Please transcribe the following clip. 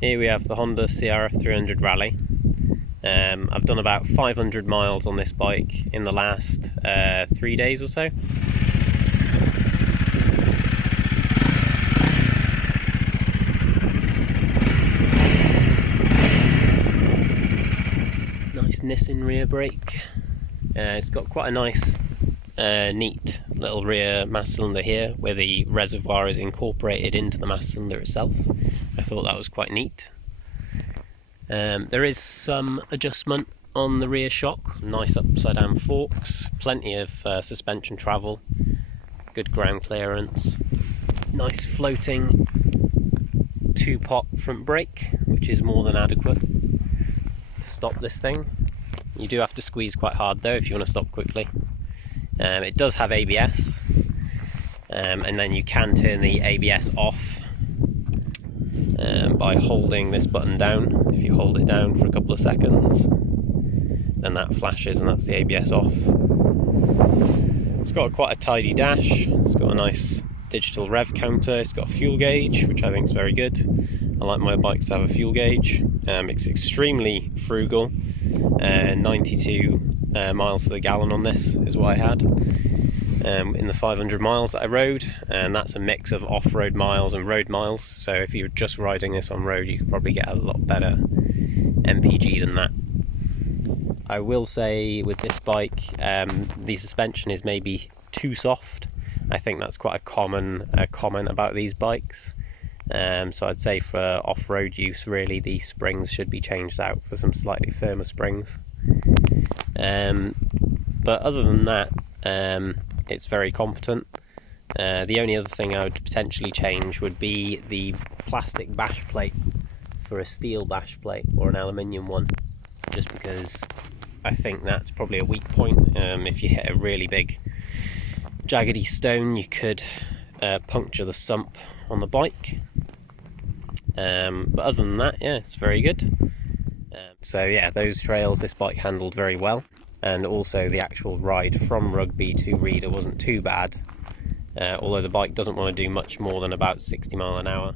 Here we have the Honda CRF300 Rally. I've done about 500 miles on this bike in the last 3 days or so. Nice Nissan rear brake. It's got quite a nice neat little rear mass cylinder here where the reservoir is incorporated into the mass cylinder itself. I thought that was quite neat. There is some adjustment on the rear shock, nice upside down forks, plenty of suspension travel, good ground clearance, nice floating 2-pot front brake, which is more than adequate to stop this thing. You do have to squeeze quite hard though if you want to stop quickly. It does have ABS, and then you can turn the ABS off by holding this button down. If you hold it down for a couple of seconds, then that flashes and that's the ABS off. It's got quite a tidy dash, it's got a nice digital rev counter, it's got a fuel gauge, which I think is very good. I like my bikes to have a fuel gauge. It's extremely frugal, 92 miles to the gallon on this is what I had in the 500 miles that I rode, and that's a mix of off-road miles and road miles, so if you're just riding this on road you could probably get a lot better MPG than that. I will say with this bike the suspension is maybe too soft. I think that's quite a common comment about these bikes, so I'd say for off-road use really the springs should be changed out for some slightly firmer springs. But other than that, it's very competent. The only other thing I would potentially change would be the plastic bash plate for a steel bash plate or an aluminium one, just because I think that's probably a weak point. If you hit a really big jaggedy stone you could puncture the sump on the bike, but other than that, yeah, it's very good. So yeah, those trails this bike handled very well, and also the actual ride from Rugby to Reader wasn't too bad, although the bike doesn't want to do much more than about 60 miles an hour.